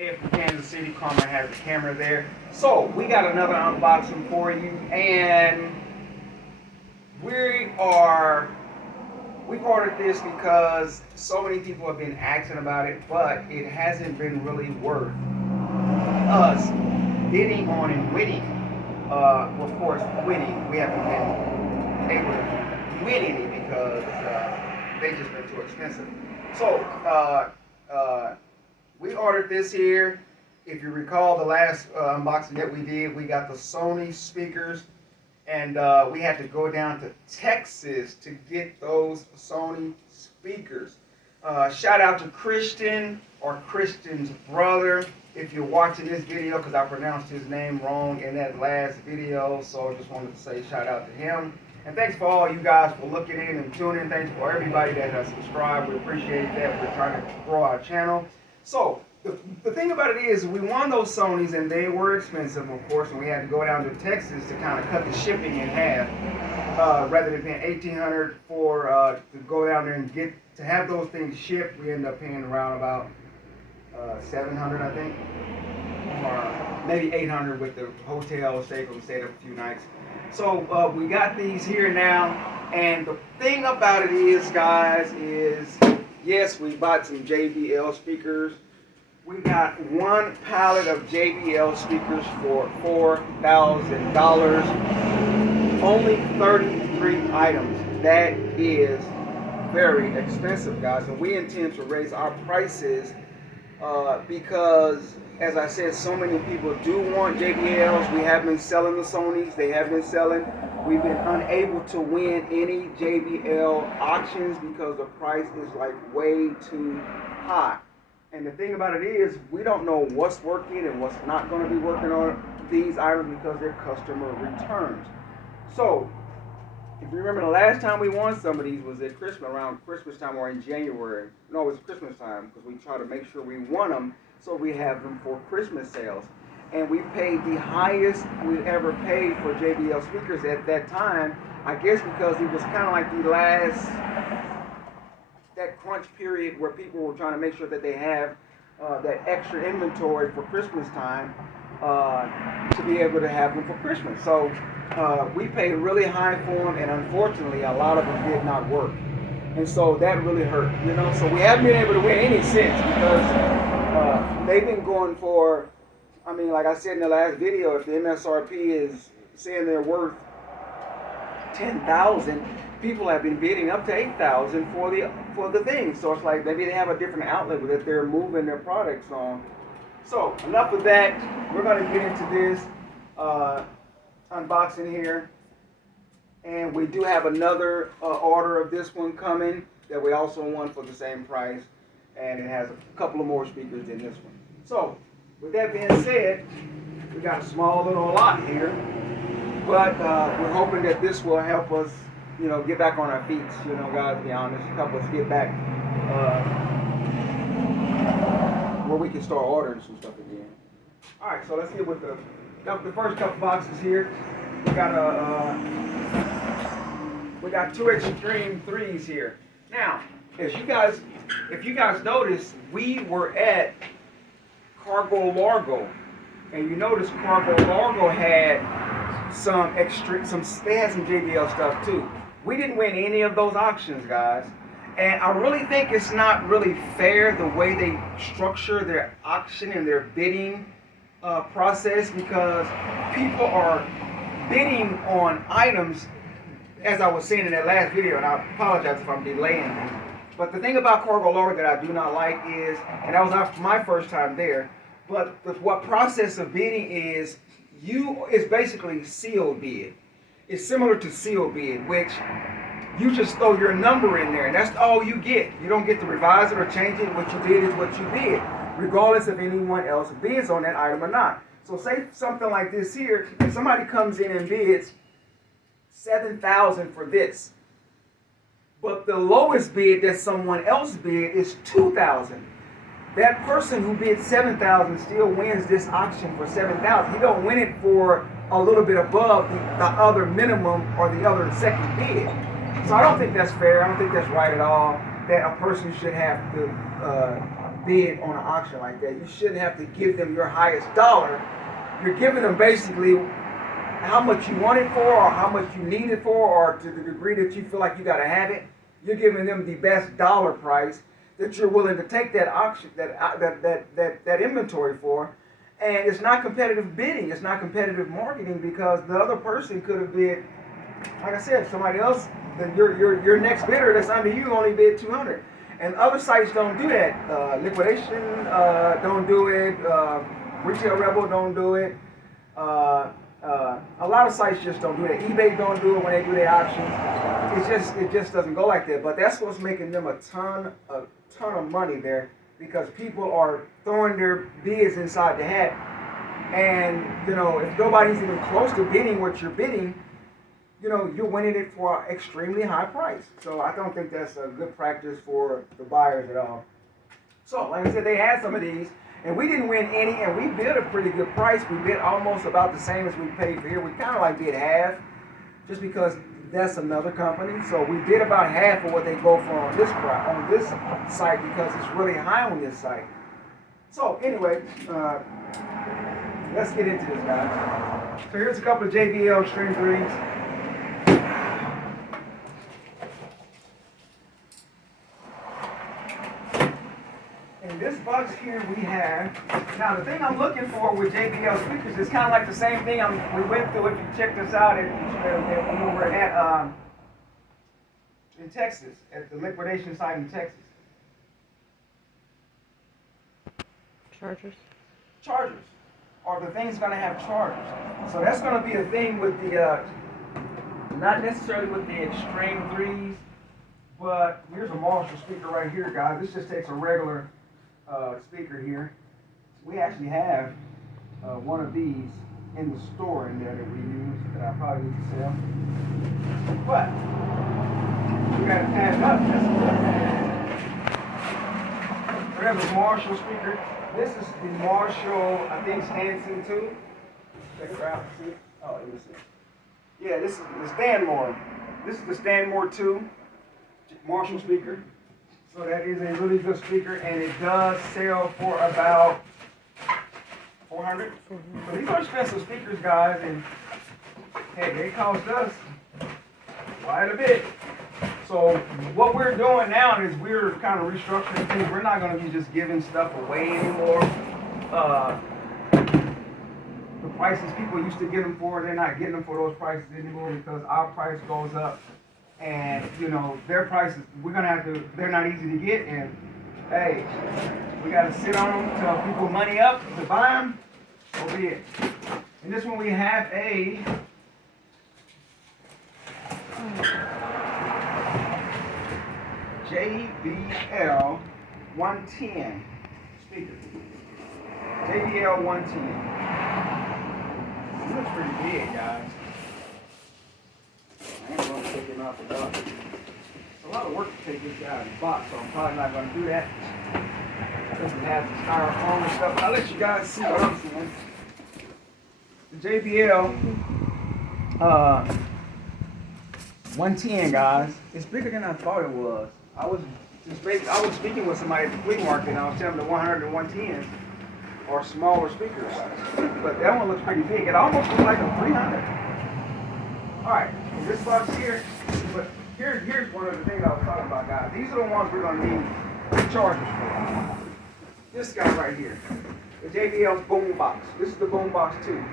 Hey, from Kansas City, Carmen has the camera there. So we got another unboxing for you, and we are we've ordered this because so many people have been asking about it, but it hasn't been really worth us bidding on and winning. Of course, winning. We haven't been able to win any because they just been too expensive. So we ordered this here. If you recall the last unboxing that we did, we got the Sony speakers, and we had to go down to Texas to get those Sony speakers. Shout out to Christian, or Christian's brother, if you're watching this video, because I pronounced his name wrong in that last video, so I just wanted to say shout out to him. And thanks for all you guys for looking in and tuning in. Thanks for everybody that has subscribed. We appreciate that. We're trying to grow our channel. So the thing about it is, we won those Sonys, and they were expensive, of course, and we had to go down to Texas to kind of cut the shipping in half. Rather than paying $1,800 for to go down there and get to have those things shipped, we ended up paying around about $700, I think, or maybe $800 with the hotel stay. We stayed up a few nights. So we got these here now, and the thing about it is, guys, is yes, we bought some JBL speakers. We got one pallet of JBL speakers for $4,000. Only 33 items. That is very expensive, guys, and we intend to raise our prices because, as I said, so many people do want JBLs. We have been selling the Sonys. They have been selling. We've been unable to win any JBL auctions because the price is like way too high. And the thing about it is, we don't know what's working and what's not going to be working on these items because they're customer returns. So, if you remember, the last time we won some of these was at Christmas, around Christmas time, or in January. No, it was Christmas time, because we try to make sure we won them so we have them for Christmas sales. And we paid the highest we ever paid for JBL speakers at that time, I guess because it was kind of like the last, that crunch period where people were trying to make sure that they have that extra inventory for Christmas time to be able to have them for Christmas. So we paid really high for them, and unfortunately a lot of them did not work, and so that really hurt, you know. So we haven't been able to win any since, because they've been going for, I mean, like I said in the last video, if the MSRP is saying they're worth $10,000, people have been bidding up to $8,000 for the thing. So it's like maybe they have a different outlet that they're moving their products on. So enough of that. We're going to get into this unboxing here, and we do have another order of this one coming that we also won for the same price, and it has a couple of more speakers than this one. So with that being said, we got a small little lot here, but we're hoping that this will help us, you know, get back on our feet, you know, guys, to be honest, help us get back where we can start ordering some stuff again. All right, so let's get with the first couple boxes here. We got two Extreme 3s here. Now, if you guys notice, we were at Cargo Largo, and you notice Cargo Largo had they had some JBL stuff too. We didn't win any of those auctions, guys. And I really think it's not really fair the way they structure their auction and their bidding process, because people are bidding on items, as I was saying in that last video, and I apologize if I'm delaying things. But the thing about Cargo Largo that I do not like is, and that was my first time there, but what process of bidding is, it's basically sealed bid. It's similar to sealed bid, which you just throw your number in there, and that's all you get. You don't get to revise it or change it. What you bid is what you bid, regardless if anyone else bids on that item or not. So say something like this here, if somebody comes in and bids $7,000 for this, but the lowest bid that someone else bid is $2,000. That person who bid $7,000 still wins this auction for $7,000. He don't win it for a little bit above the other minimum or the other second bid. So I don't think that's fair. I don't think that's right at all, that a person should have to bid on an auction like that. You shouldn't have to give them your highest dollar. You're giving them basically how much you want it for, or how much you need it for, or to the degree that you feel like you got to have it. You're giving them the best dollar price that you're willing to take that auction, that inventory for. And it's not competitive bidding. It's not competitive marketing, because the other person could have bid, like I said, somebody else. Then your next bidder that's under you only bid 200. And other sites don't do that. Liquidation don't do it. Retail Rebel don't do it. A lot of sites just don't do that. eBay don't do it when they do their auctions. It just doesn't go like that. But that's what's making them a ton of money there, because people are throwing their bids inside the hat. And if nobody's even close to bidding what you're bidding, you're winning it for an extremely high price. So I don't think that's a good practice for the buyers at all. So, like I said, they had some of these, and we didn't win any, and we bid a pretty good price. We bid almost about the same as we paid for here. We kind of like bid half, just because that's another company. So we did about half of what they go for on this site, because it's really high on this site. So anyway, let's get into this, guys. So here's a couple of JBL Extreme 3s. In this box here we have, now the thing I'm looking for with JBL speakers is kind of like the same thing we went through if you checked us out when we were at in Texas, at the liquidation site in Texas. Chargers. Are the things going to have chargers? So that's going to be a thing with the, not necessarily with the Extreme 3s, but here's a Marshall speaker right here, guys. This just takes a regular speaker here. We actually have one of these in the store in there that we use that I probably need to sell. But we got to pack it up. There's a Marshall speaker. This is the Marshall, I think, Stanson 2. Check it out. See? Oh, let me see. Yeah, this is the Stanmore. This is the Stanmore 2 Marshall speaker. So that is a really good speaker, and it does sell for about $400. So these are expensive speakers, guys, and hey, they cost us quite a bit. So what we're doing now is we're kind of restructuring things. We're not going to be just giving stuff away anymore. The prices people used to get them for, they're not getting them for those prices anymore, because our price goes up. And, their prices, they're not easy to get. And, hey, we got to sit on them, tell people money up to buy them. So be it. And this one we have a JBL 110 speaker. JBL 110. It looks pretty big, guys. I ain't going to take it off the box. It's a lot of work to take this out of the box, so I'm probably not going to do that. Doesn't have the styrofoam and stuff. I'll let you guys see what I'm seeing. The JBL 110, guys. It's bigger than I thought it was. I was speaking with somebody at the flea market, and I was telling them the 100 and 110s are smaller speakers. But that one looks pretty big. It almost looks like a 300. Alright, this box here, but here's one of the things I was talking about, guys. These are the ones we're going to need chargers for. This guy right here, the JBL's Boom Box. This is the Boom Box 2.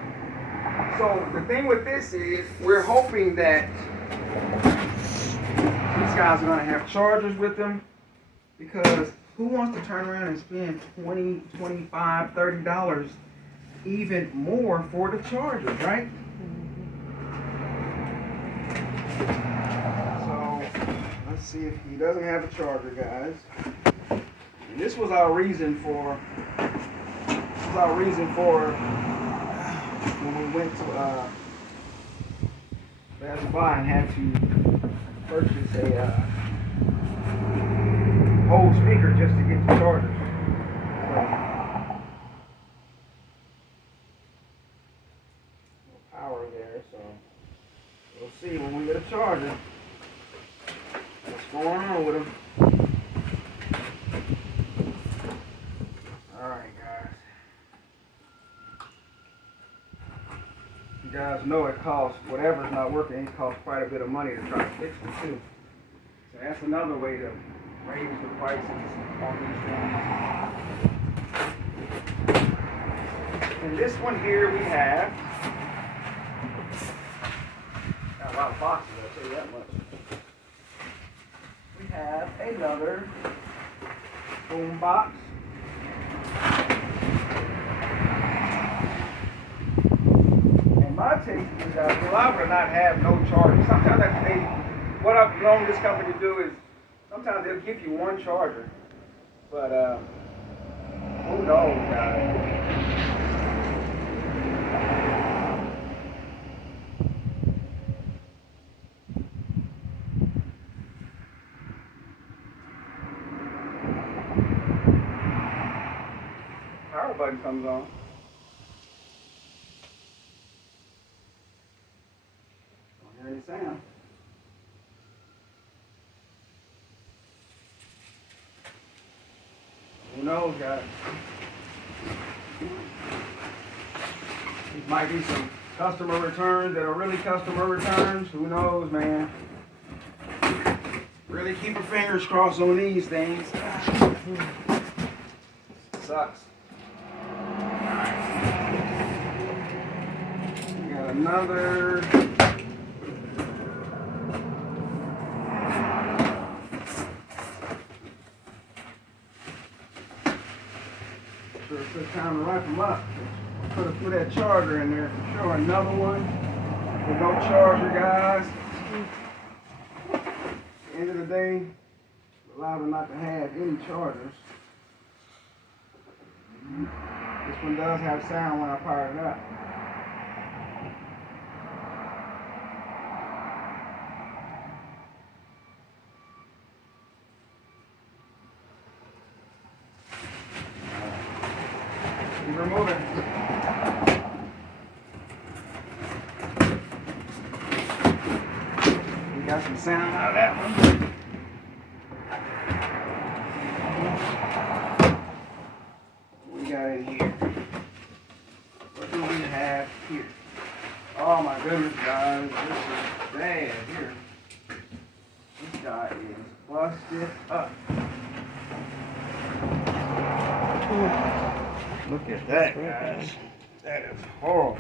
So the thing with this is we're hoping that these guys are going to have chargers with them, because who wants to turn around and spend $20, $25, $30 even more for the chargers, right? So let's see if he doesn't have a charger, guys. And this was our reason for when we went to Best Buy and had to purchase a whole speaker just to get the charger. So, power there, so we'll see when we get a charger what's going on with them. You guys know it costs, whatever's not working, it costs quite a bit of money to try to fix it too. So that's another way to raise the prices on these things. And this one here we have, got a lot of boxes, I'll tell you that much. We have another boom box. And my take is that a lot of them not have no charger. Sometimes what I've known this company to do is sometimes they'll give you one charger, but who knows, guys? Power button comes on. Don't hear any sound. Who knows, guys? These might be some customer returns that are really customer returns. Who knows, man? Really keep your fingers crossed on these things. Sucks. We got another. Sure took time to wrap them up. Could have put that charger in there for sure. Another one with no charger, guys. At the end of the day, allow them not to have any chargers. This one does have sound when I power it up. Keep removing. We got some sound out of that one. What we got in here? What do we have here? Oh my goodness, guys, this is bad here. This guy is busted up. Look at that, guys. That is horrible.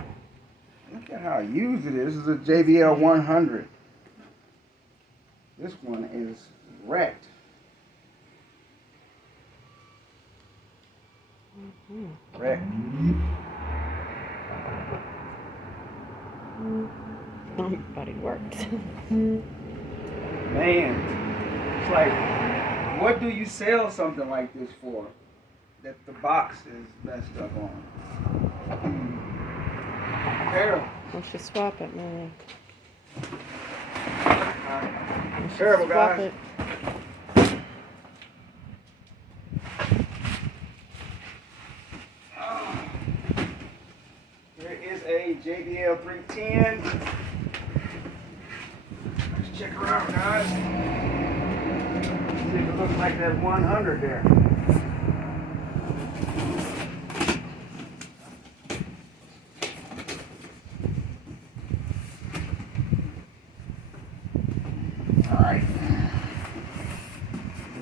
Look at how used it is. This is a JBL 100. This one is wrecked. Wrecked. Everybody worked. Man, it's like, what do you sell something like this for? That the box is messed up on. Terrible. Once you swap it, Mary. Terrible, Swap guys. it. Here is a JBL 310. Let's check her out, guys. See if it looks like that 100 there. Alright.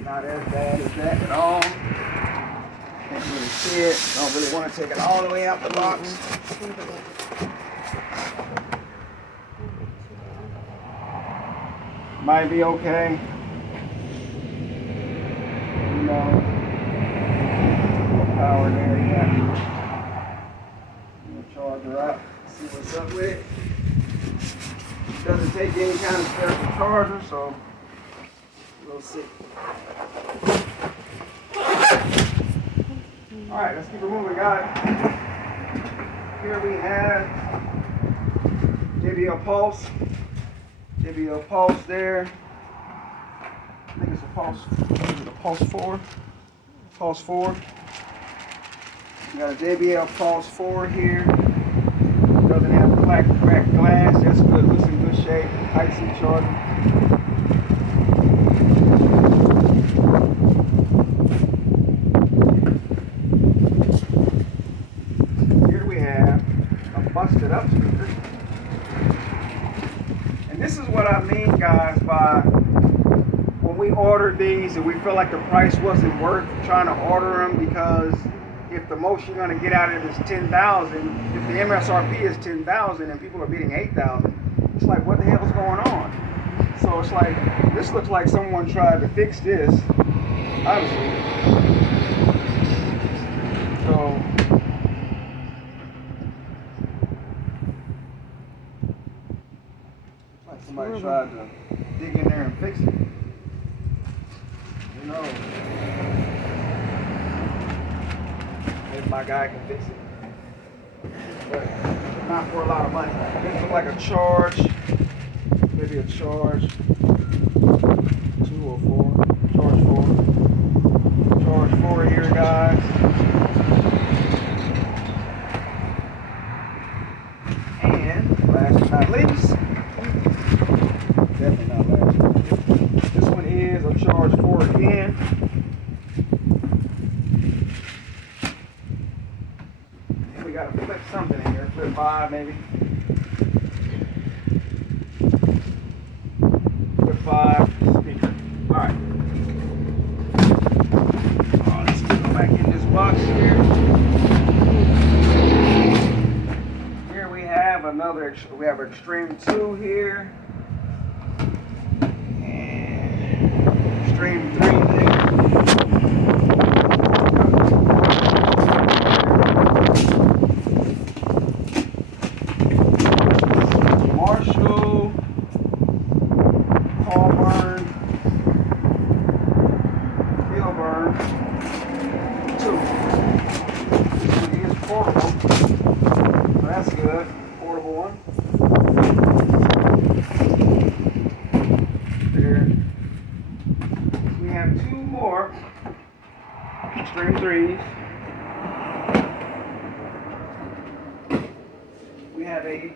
Not as bad as that at all. Can't really see it. Don't really want to take it all the way out the box. Might be okay. No power there yet. We'll charge her up. See what's up with it. Doesn't take any kind of special charger, so we'll see. Alright, let's keep it moving, guys. Here we have JBL Pulse. JBL Pulse there. I think it's a Pulse. Is it a Pulse 4? Pulse 4. We got a JBL Pulse 4 here. Doesn't have black cracked glass. That's good. Looks in good shape. Type-C charger. Here we have a busted up speaker. what I mean, guys, by when we ordered these and we feel like the price wasn't worth trying to order them, because if the most you're gonna get out of it is 10,000, if the MSRP is 10,000 and people are bidding 8,000, it's like, what the hell is going on? So it's like, this looks like someone tried to fix this, obviously. So it's like somebody tried to dig in there and fix it. You know, maybe my guy can fix it, but not for a lot of money. This looks like a charge, maybe a charge 2 or 4, charge 4 here, guys. And last but not least, definitely not last. This one is a charge 4 again. And we gotta flip something in here, flip 5 maybe. Flip 5 speaker. Alright. Let's just go back in this box here. Here we have another, we have Extreme 2 here. Extreme 3 there. Marshall, Auburn, Kilburn 2. This one is portable, so that's good. Portable one. There. We have 2 more Extreme 3s. We have a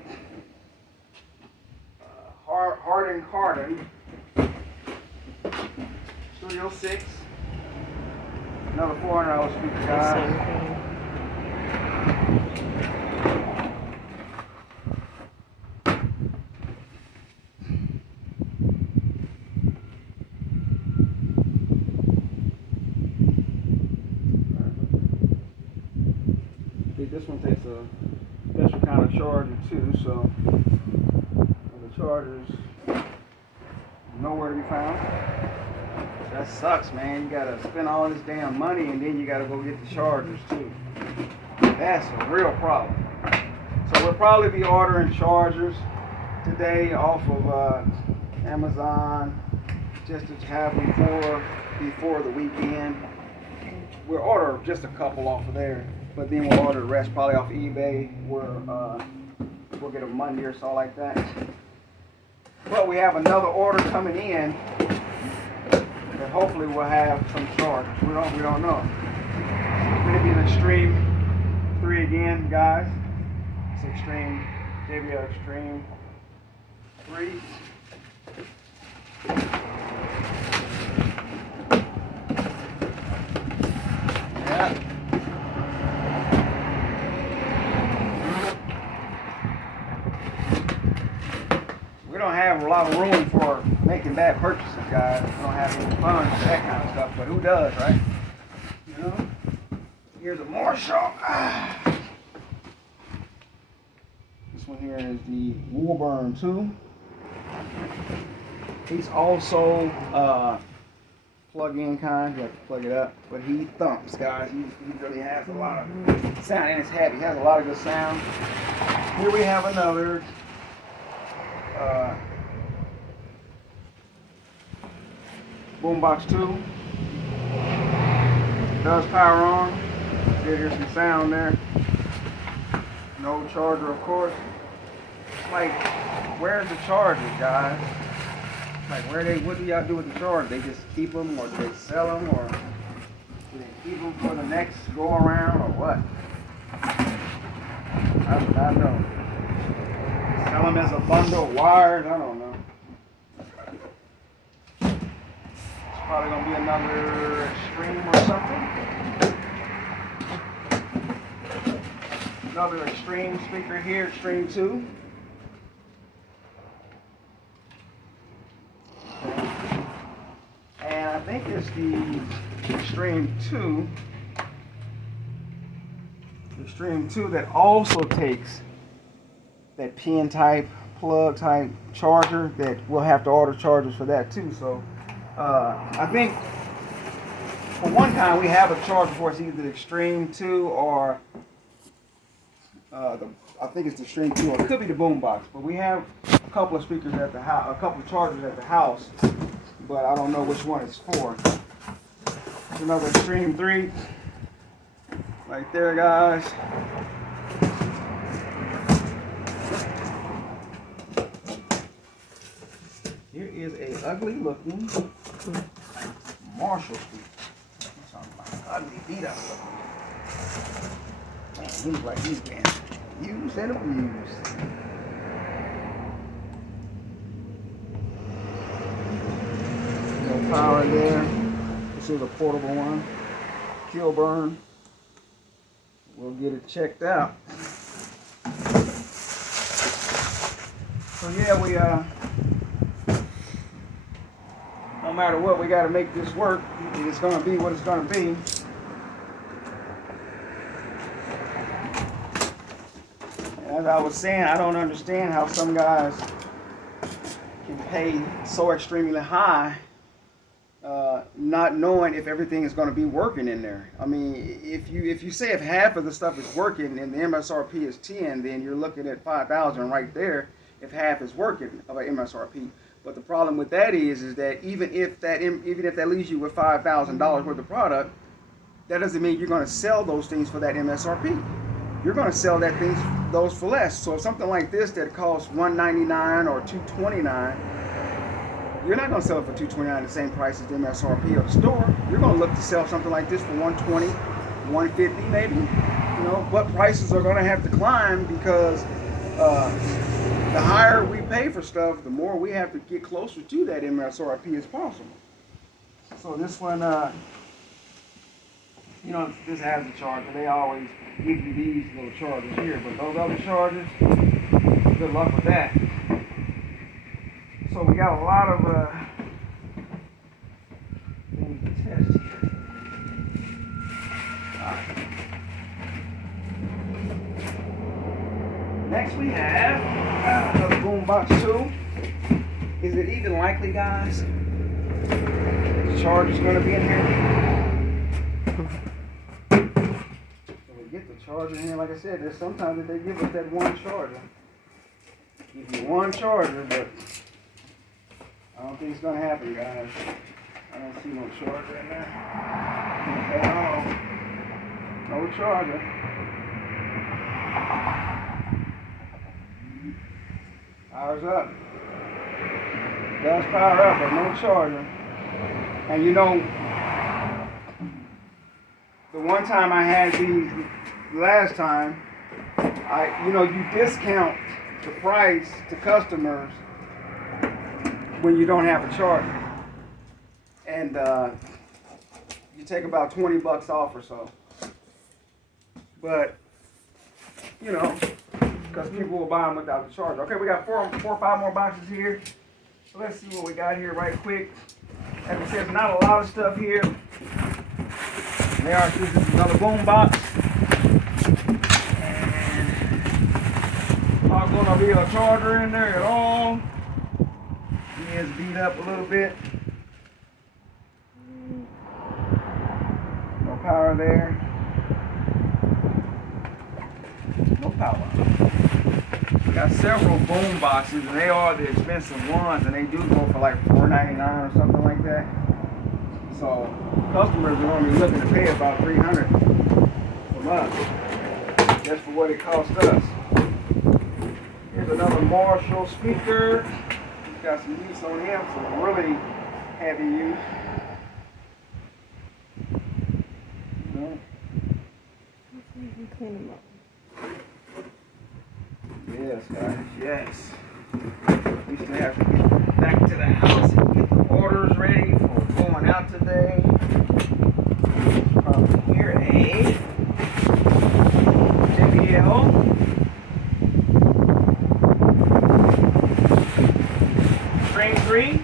Harden Studio 6. Another $400 speaker, guys. This one takes a special kind of charger too, so the charger's nowhere to be found. That sucks, man. You gotta spend all this damn money and then you gotta go get the chargers too. That's a real problem. So we'll probably be ordering chargers today off of Amazon, just to have before the weekend. We'll order just a couple off of there, but then we'll order the rest probably off eBay, where we'll get them Monday or so like that. But we have another order coming in that hopefully we'll have some chargers. We don't know. Maybe an Extreme 3 again, guys. It's Extreme, JBL Extreme 3. Yeah. We don't have a lot of room for making bad purchases, guys. We don't have any funds for that kind of stuff, but who does, right? You know? Here's a Marshall. This one here is the Woolburn 2. He's also plug-in kind. You have to plug it up, but he thumps, guys. He really has a lot of sound, and it's heavy. He has a lot of good sound. Here we have another Boombox 2. Does power on. Here's some sound there. No charger, of course. Like, where's the charger, guys? Like, what do y'all do with the charger? They just keep them, or do they sell them, or do they keep them for the next go around, or what? I do not know. Sell them as a bundle of wires? I don't know. It's probably gonna be another Extreme or something. Another Extreme speaker here, Extreme 2. think it's the Extreme 2. The Extreme 2 that also takes that pin type, plug type charger that we'll have to order chargers for that too. So I think for one time we have a charger for it's either the Extreme 2 or I think it's the Extreme 2 or it could be the boombox. But we have a couple of speakers at the house, a couple of chargers at the house, but I don't know which one it's for. It's another Extreme 3 right there, guys. Here is a ugly looking Marshall speaker. I'm talking about ugly beat up looking. Man, he's like he's been used and abused. No power there. This is a portable one. Kilburn. We'll get it checked out. So yeah, we no matter what, we got to make this work. It's gonna be what it's gonna be. As I was saying, I don't understand how some guys can pay so extremely high, not knowing if everything is going to be working in there. I mean, if you say if half of the stuff is working and the MSRP is 10, then you're looking at 5,000 right there. If half is working of an MSRP, but the problem with that is that even if that leaves you with $5,000 worth of product, that doesn't mean you're going to sell those things for that MSRP. You're going to sell those for less. So if something like this that costs $199 or $229, you're not going to sell it for $229 the same price as the MSRP of the store. You're going to look to sell something like this for $120, $150 maybe. You know, but prices are going to have to climb because the higher we pay for stuff, the more we have to get closer to that MSRP as possible. So this one, you know, this has a charger. They always give you these little chargers here, but those other chargers, good luck with that. So we got a lot of things to test here. Alright. Next we have another boombox 2. Is it even likely, guys, the charger's going to be in here? Get the charger in here. Like I said, there's sometimes that they give us that one charger. Give you one charger, but I don't think it's gonna happen, guys. I don't see no charger in there at all. No charger. Power's up. It does power up, but no charger. And you know, the one time I had these last time, you discount the price to customers when you don't have a charger, and you take about $20 off or so. But you know, because people will buy them without the charger. Okay, we got four or five more boxes here. So let's see what we got here right quick. As I said, not a lot of stuff here. This is another boom box. And not going to be a charger in there at all. He is beat up a little bit. No power there. No power. We got several boom boxes, and they are the expensive ones, and they do go for like $4.99 or something like that. So customers are only looking to pay about $300 from us, just for what it cost us. Here's another Marshall speaker. He's got some use on him, some really heavy use. Clean them up. Yes, guys, yes. We still have to get back to the house and get the orders ready for going out today. Here a JBL. String 3.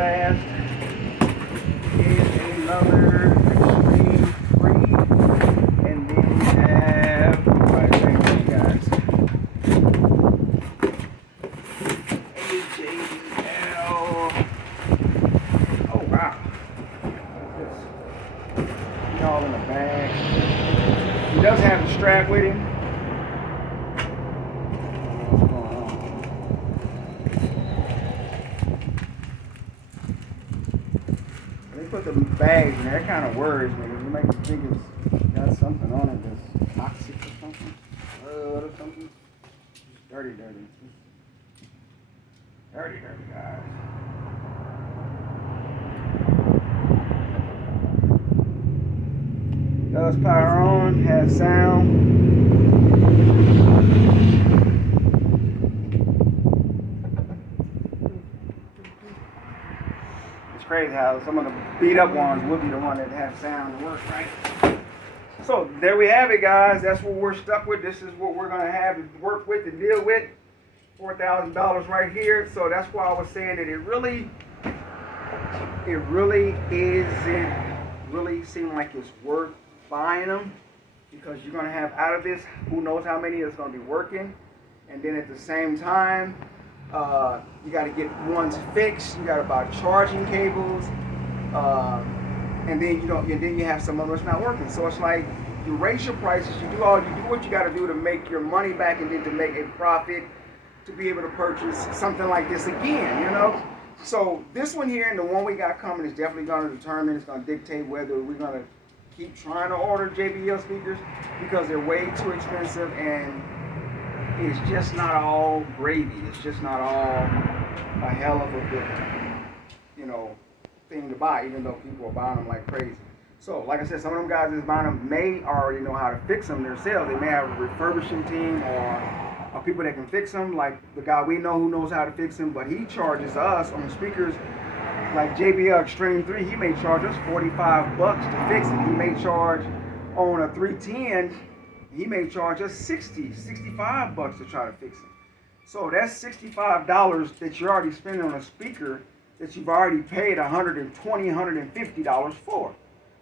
last is another Extreme 3. And then we have, right, same thing, guys. A JBL. Oh, wow. This is all in the bag. He does have a strap with him. They put the bags in there. That kind of worries me. It makes me think it's got something on it that's toxic or something. Blood or something. Just dirty. Dirty, guys. Does power on, has sound. It's crazy how some of the beat up ones would be the one that have sound and work, right? So there we have it, guys. That's what we're stuck with. This is what we're gonna have to work with and deal with. $4,000 right here. So that's why I was saying that it really seem like it's worth buying them, because you're going to have out of this, who knows how many is going to be working. And then at the same time, you got to get ones fixed. You got to buy charging cables, and then you have some others not working. So it's like you raise your prices, you do what you got to do to make your money back, and then to make a profit, to be able to purchase something like this again, you know. So this one here and the one we got coming is definitely going to determine, it's going to dictate whether we're going to keep trying to order JBL speakers, because they're way too expensive and it's just not all gravy. It's just not all a hell of a good, thing to buy, even though people are buying them like crazy. So, like I said, some of them guys that's buying them may already know how to fix them themselves. They may have a refurbishing team or people that can fix them, like the guy we know who knows how to fix them, but he charges us on speakers like JBL Extreme 3. He may charge us $45 to fix it. He may charge on a 310, he may charge us $65 to try to fix it. So that's $65 that you're already spending on a speaker that you've already paid $120, $150 for.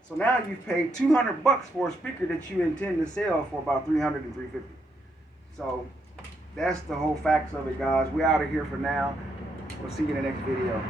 So now you've paid $200 for a speaker that you intend to sell for about $300 and $350. So that's the whole facts of it, guys. We're out of here for now. We'll see you in the next video.